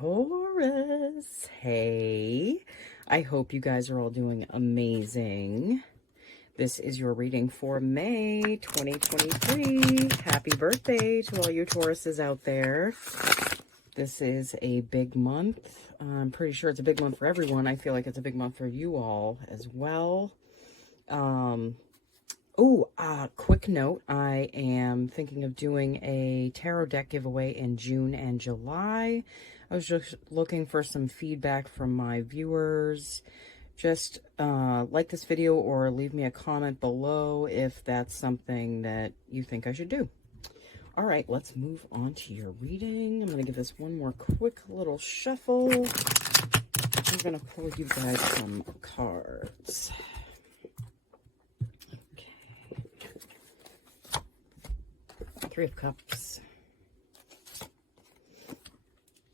Taurus. Hey, I hope you guys are all doing amazing. This is your reading for May 2023. Happy birthday to all you Tauruses out there. This is a big month. I'm pretty sure it's a big month for everyone. I feel like it's a big month for you all as well. Quick note, I am thinking of doing a tarot deck giveaway in June and July. I was just looking for some feedback from my viewers. Just like this video or leave me a comment below if that's something that you think I should do. All right, let's move on to your reading. I'm going to give this one more quick little shuffle. I'm going to pull you guys some cards. Three of Cups,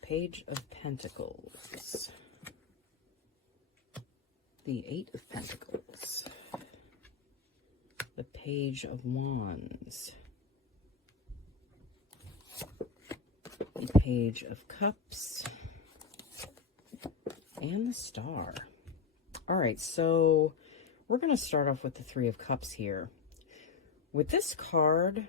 Page of Pentacles, the Eight of Pentacles, the Page of Wands, the Page of Cups, and the Star. All right, so we're going to start off with the Three of Cups here. With this card,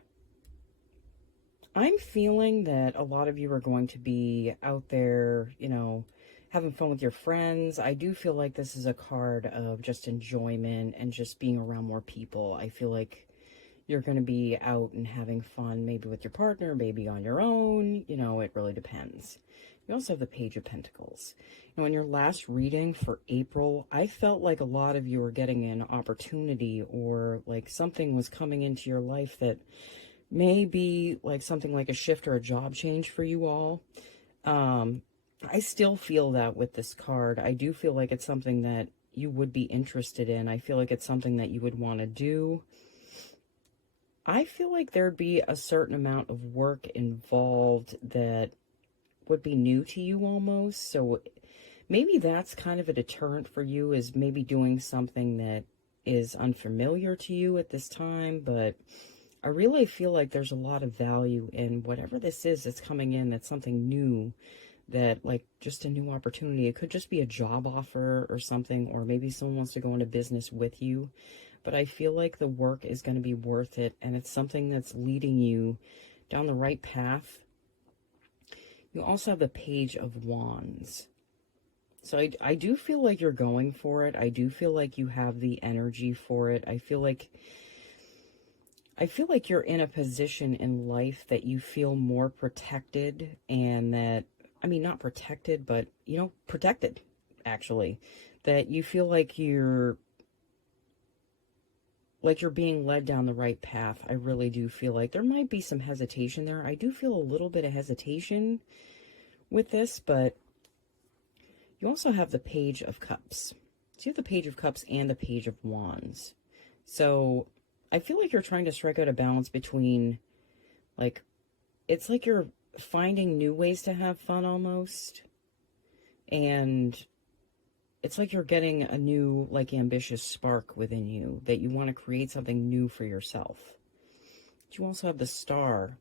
I'm feeling that a lot of you are going to be out there, you know, having fun with your friends. I do feel like this is a card of just enjoyment and just being around more people. I feel like you're going to be out and having fun, maybe with your partner, maybe on your own. You know, it really depends. You also have the Page of Pentacles. Now, in your last reading for April, I felt like a lot of you were getting an opportunity or like something was coming into your life that maybe like something like a shift or a job change for you all. I still feel that with this card. I do feel like it's something that you would be interested in. I feel like it's something that you would want to do. I feel like there'd be a certain amount of work involved that would be new to you almost. So maybe that's kind of a deterrent for you, is maybe doing something that is unfamiliar to you at this time, but I really feel like there's a lot of value in whatever this is that's coming in, that's something new, that like just a new opportunity. It could just be a job offer or something, or maybe someone wants to go into business with you. But I feel like the work is going to be worth it, and it's something that's leading you down the right path. You also have the Page of Wands. So I do feel like you're going for it. I do feel like you have the energy for it. I feel like you're in a position in life that you feel more protected, and that, I mean, not protected, but, you know, protected, actually. That you feel like you're being led down the right path. I really do feel like there might be some hesitation there. I do feel a little bit of hesitation with this, but you also have the Page of Cups. So you have the Page of Cups and the Page of Wands. So I feel like you're trying to strike out a balance between, like, it's like you're finding new ways to have fun almost. And it's like you're getting a new, like, ambitious spark within you, that you want to create something new for yourself. But you also have the Star.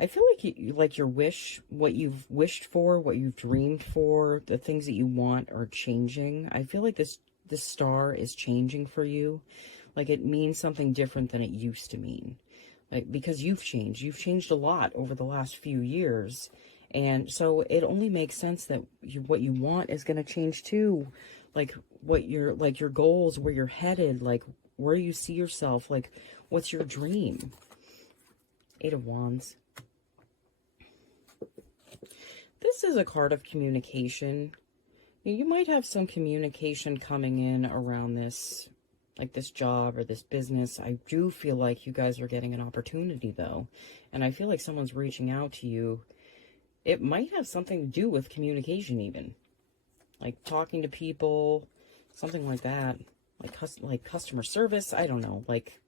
I feel like your wish, what you've wished for, what you've dreamed for, the things that you want are changing. I feel like this star is changing for you. Like, it means something different than it used to mean. Like, because you've changed. You've changed a lot over the last few years. And so it only makes sense that what you want is going to change too. Like, your goals, where you're headed, like, where you see yourself, like, what's your dream? Eight of Wands. This is a card of communication. You might have some communication coming in around this, like this job or this business. I do feel like you guys are getting an opportunity, though. And I feel like someone's reaching out to you. It might have something to do with communication even. Like talking to people, something like that. Like customer service, I don't know. Like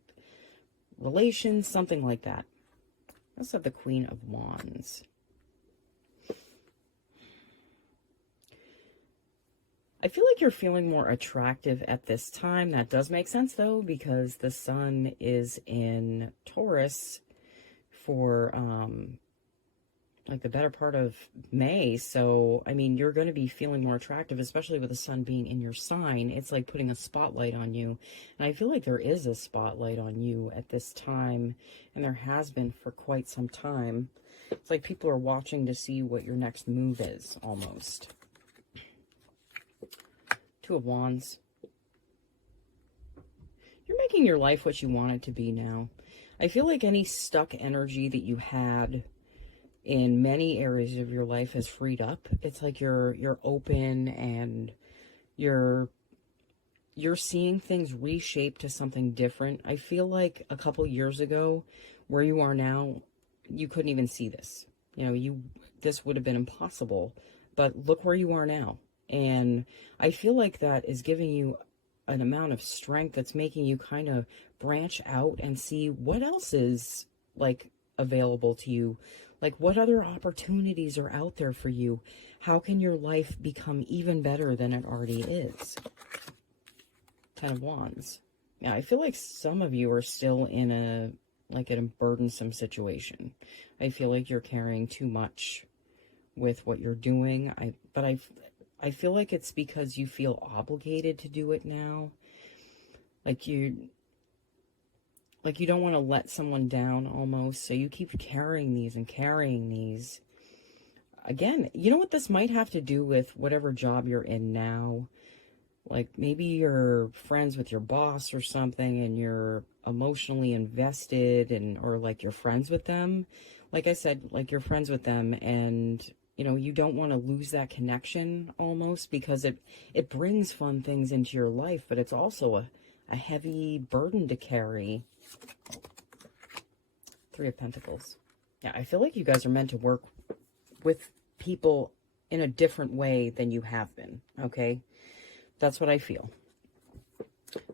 relations, something like that. Let's have the Queen of Wands. I feel like you're feeling more attractive at this time. That does make sense, though, because the sun is in Taurus for like the better part of May. So, I mean, you're going to be feeling more attractive, especially with the sun being in your sign. It's like putting a spotlight on you. And I feel like there is a spotlight on you at this time, and there has been for quite some time. It's like people are watching to see what your next move is, almost. Two of Wands. You're making your life what you want it to be now. I feel like any stuck energy that you had in many areas of your life has freed up. It's like you're open, and you're seeing things reshape to something different. I feel like a couple years ago, where you are now, you couldn't even see this. You know, this would have been impossible. But look where you are now. And I feel like that is giving you an amount of strength that's making you kind of branch out and see what else is like available to you. Like, what other opportunities are out there for you? How can your life become even better than it already is? Ten of Wands. Yeah, I feel like some of you are still in a burdensome situation. I feel like you're carrying too much with what you're doing. I feel like it's because you feel obligated to do it now. Like you don't want to let someone down almost. So you keep carrying these and carrying these. Again, you know what this might have to do with? Whatever job you're in now. Like maybe you're friends with your boss or something, and you're emotionally invested, or like you're friends with them. Like I said, like you're friends with them, and you know, you don't want to lose that connection almost, because it brings fun things into your life, but it's also a heavy burden to carry. Three of Pentacles. Yeah, I feel like you guys are meant to work with people in a different way than you have been, okay? That's what I feel.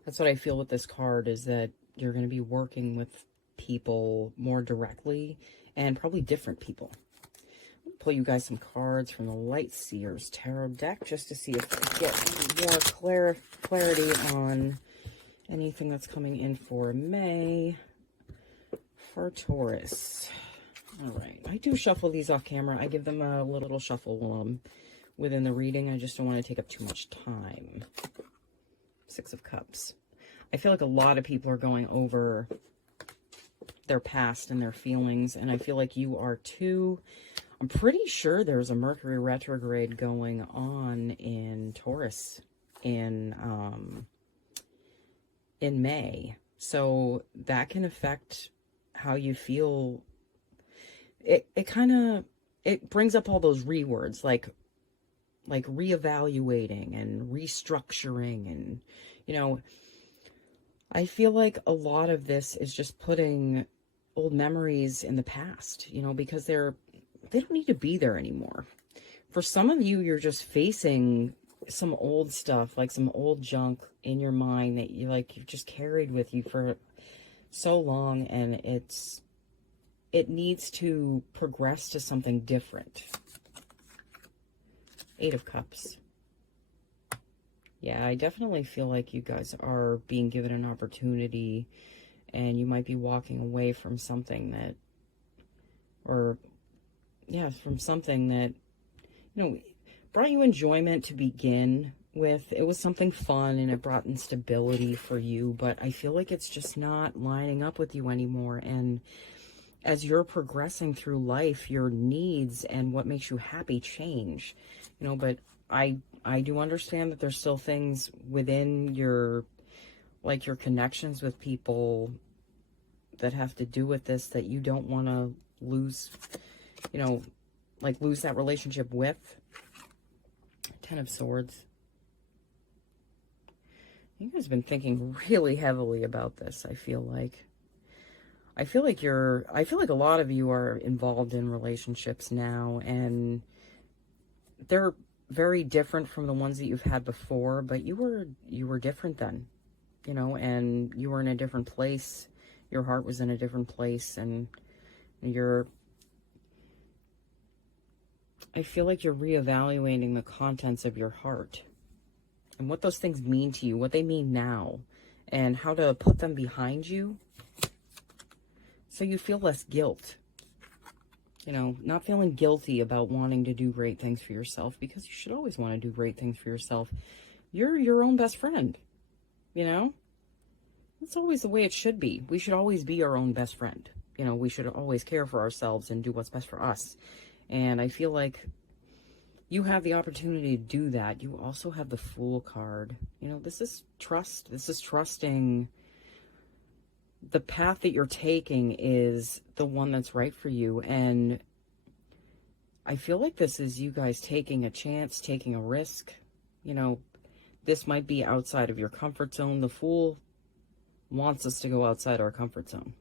That's what I feel with this card, is that you're going to be working with people more directly, and probably different people. I'll pull you guys some cards from the Light Seers Tarot deck just to see if I get more clarity on anything that's coming in for May for Taurus. All right. I do shuffle these off camera. I give them a little shuffle while I'm within the reading. I just don't want to take up too much time. Six of Cups. I feel like a lot of people are going over their past and their feelings, and I feel like you are too. I'm pretty sure there's a Mercury retrograde going on in Taurus in May. So that can affect how you feel. It brings up all those rewords, like reevaluating and restructuring, and you know, I feel like a lot of this is just putting old memories in the past, you know, because they don't need to be there anymore. For some of you, you're just facing some old stuff, like some old junk in your mind that you've just carried with you for so long, and it needs to progress to something different. Eight of Cups. Yeah, I definitely feel like you guys are being given an opportunity, and you might be walking away from something that, from something that, you know, brought you enjoyment to begin with. It was something fun, and it brought instability for you, but I feel like it's just not lining up with you anymore. And as you're progressing through life, your needs and what makes you happy change, you know, but I do understand that there's still things within your connections with people that have to do with this that you don't want to lose, you know, lose that relationship with. Ten of Swords. You guys have been thinking really heavily about this, I feel like. I feel like a lot of you are involved in relationships now, and they're very different from the ones that you've had before, but you were different then, you know, and you were in a different place. Your heart was in a different place, and I feel like you're reevaluating the contents of your heart and what those things mean to you, what they mean now, and how to put them behind you so you feel less guilt. You know, not feeling guilty about wanting to do great things for yourself, because you should always want to do great things for yourself. You're your own best friend, you know? That's always the way it should be. We should always be our own best friend. You know, we should always care for ourselves and do what's best for us. And I feel like you have the opportunity to do that. You also have the Fool card. You know, this is trust. This is trusting the path that you're taking is the one that's right for you. And I feel like this is you guys taking a chance, taking a risk. You know, this might be outside of your comfort zone. The Fool wants us to go outside our comfort zone.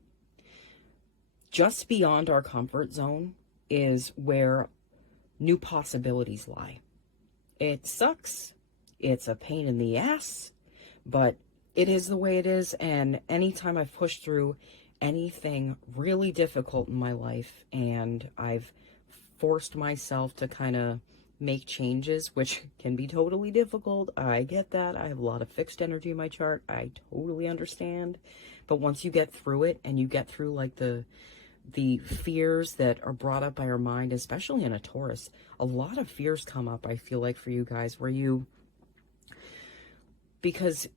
Just beyond our comfort zone is where new possibilities lie. It sucks. It's a pain in the ass, but it is the way it is. And anytime I've pushed through anything really difficult in my life and I've forced myself to kind of make changes, which can be totally difficult. I get that. I have a lot of fixed energy in my chart. I totally understand. But once you get through it and you get through like the fears that are brought up by our mind, especially in a Taurus, a lot of fears come up, I feel like, for you guys, where because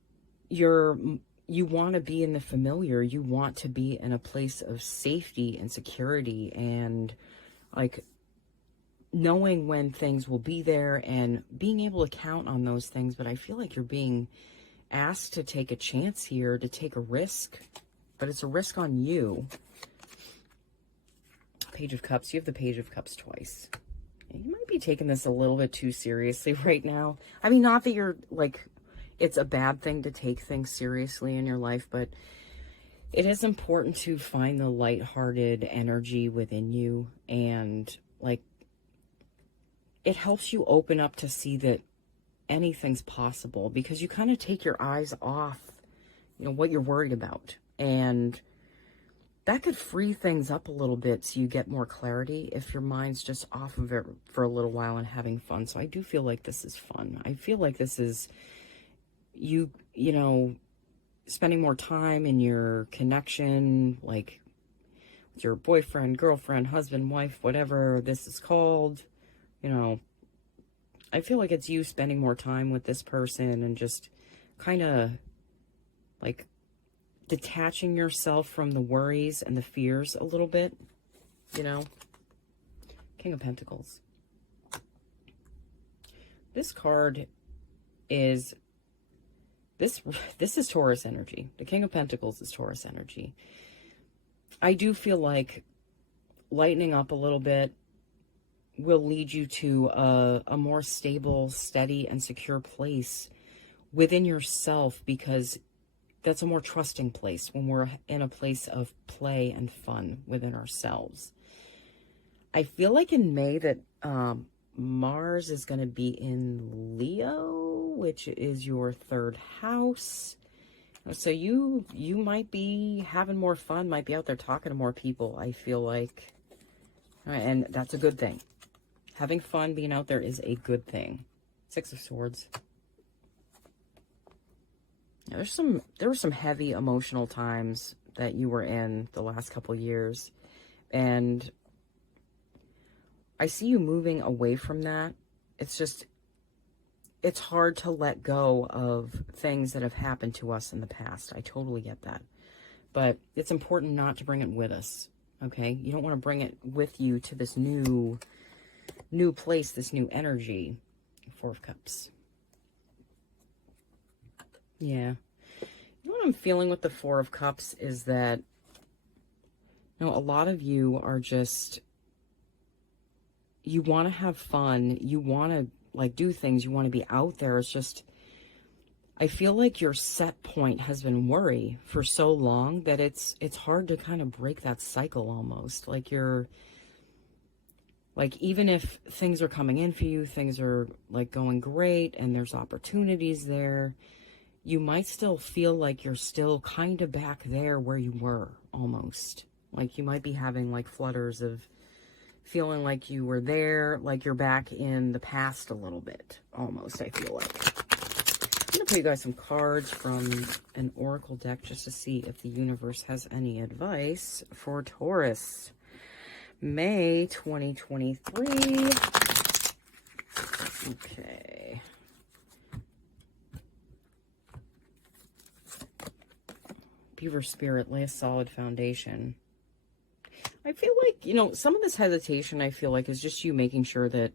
you want to be in the familiar, you want to be in a place of safety and security and like knowing when things will be there and being able to count on those things. But I feel like you're being asked to take a chance here, to take a risk, but it's a risk on you. Page of Cups. You have the Page of Cups twice. You might be taking this a little bit too seriously right now. I mean, not that you're like, it's a bad thing to take things seriously in your life, but it is important to find the lighthearted energy within you. And like, it helps you open up to see that anything's possible, because you kind of take your eyes off, you know, what you're worried about. And that could free things up a little bit so you get more clarity if your mind's just off of it for a little while and having fun. So I do feel like this is fun. I feel like this is you know, spending more time in your connection, like with your boyfriend, girlfriend, husband, wife, whatever this is called. You know, I feel like it's you spending more time with this person and just kind of like detaching yourself from the worries and the fears a little bit, you know. King of Pentacles. This card is, this is Taurus energy. The King of Pentacles is Taurus energy. I do feel like lightening up a little bit will lead you to a more stable, steady, and secure place within yourself, because that's a more trusting place when we're in a place of play and fun within ourselves. I feel like in May that Mars is going to be in Leo, which is your third house. So you might be having more fun, might be out there talking to more people, I feel like. And that's a good thing. Having fun, being out there is a good thing. Six of Swords. Yeah, there were some heavy emotional times that you were in the last couple years. And I see you moving away from that. It's hard to let go of things that have happened to us in the past. I totally get that. But it's important not to bring it with us, okay? You don't want to bring it with you to this new place, this new energy. Four of Cups. Yeah. You know what I'm feeling with the Four of Cups is that, you know, a lot of you are just, you want to have fun. You want to like do things. You want to be out there. It's just, I feel like your set point has been worry for so long that it's hard to kind of break that cycle almost. Like you're, like, even if things are coming in for you, things are like going great and there's opportunities there, you might still feel like you're still kind of back there where you were almost. Like you might be having like flutters of feeling like you were there, like you're back in the past a little bit almost, I feel like. I'm going to put you guys some cards from an oracle deck just to see if the universe has any advice for Taurus. May 2023. Okay. Beaver Spirit, lay a solid foundation. I feel like, you know, some of this hesitation, I feel like, is just you making sure that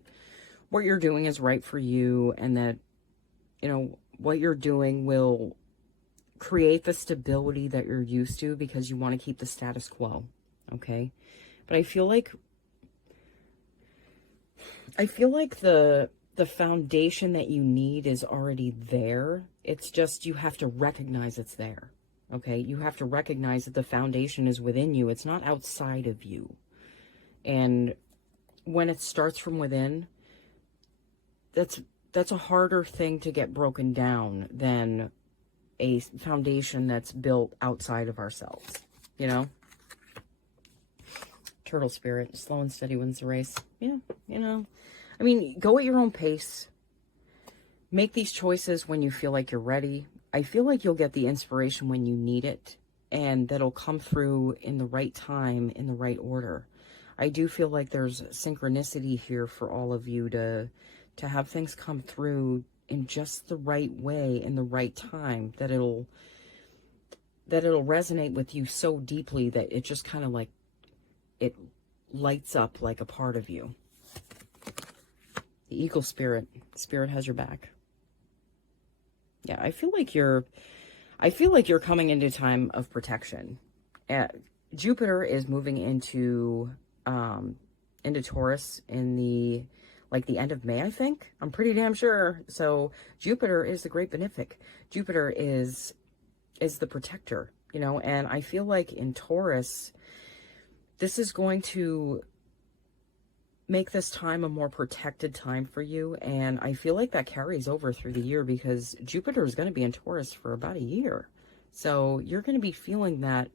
what you're doing is right for you, and that, you know, what you're doing will create the stability that you're used to, because you want to keep the status quo. Okay. But I feel like the foundation that you need is already there. It's just you have to recognize it's there. Okay? You have to recognize that the foundation is within you. It's not outside of you. And when it starts from within, that's a harder thing to get broken down than a foundation that's built outside of ourselves, you know? Turtle Spirit, slow and steady wins the race. Yeah, you know. I mean, go at your own pace. Make these choices when you feel like you're ready. I feel like you'll get the inspiration when you need it, and that'll come through in the right time, in the right order. I do feel like there's synchronicity here for all of you to have things come through in just the right way, in the right time, that it'll resonate with you so deeply that it just kind of like, it lights up like a part of you. The Eagle Spirit has your back. Yeah, I feel like you're coming into a time of protection. Jupiter is moving into Taurus in the end of May, I think. I'm pretty damn sure. So Jupiter is the great benefic. Jupiter is the protector, you know, and I feel like in Taurus, this is going to make this time a more protected time for you. And I feel like that carries over through the year, because Jupiter is going to be in Taurus for about a year. So you're going to be feeling that,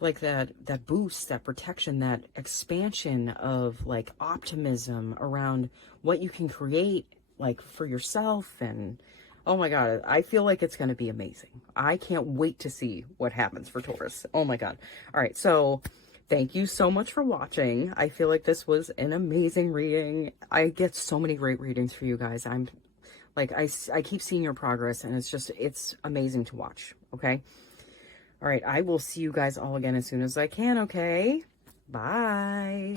like that boost, that protection, that expansion of like optimism around what you can create, like for yourself. And oh my God, I feel like it's going to be amazing. I can't wait to see what happens for Taurus. Oh my God. All right. So thank you so much for watching. I feel like this was an amazing reading. I get so many great readings for you guys. I'm like, I keep seeing your progress, and it's amazing to watch. Okay. All right. I will see you guys all again as soon as I can. Okay. Bye.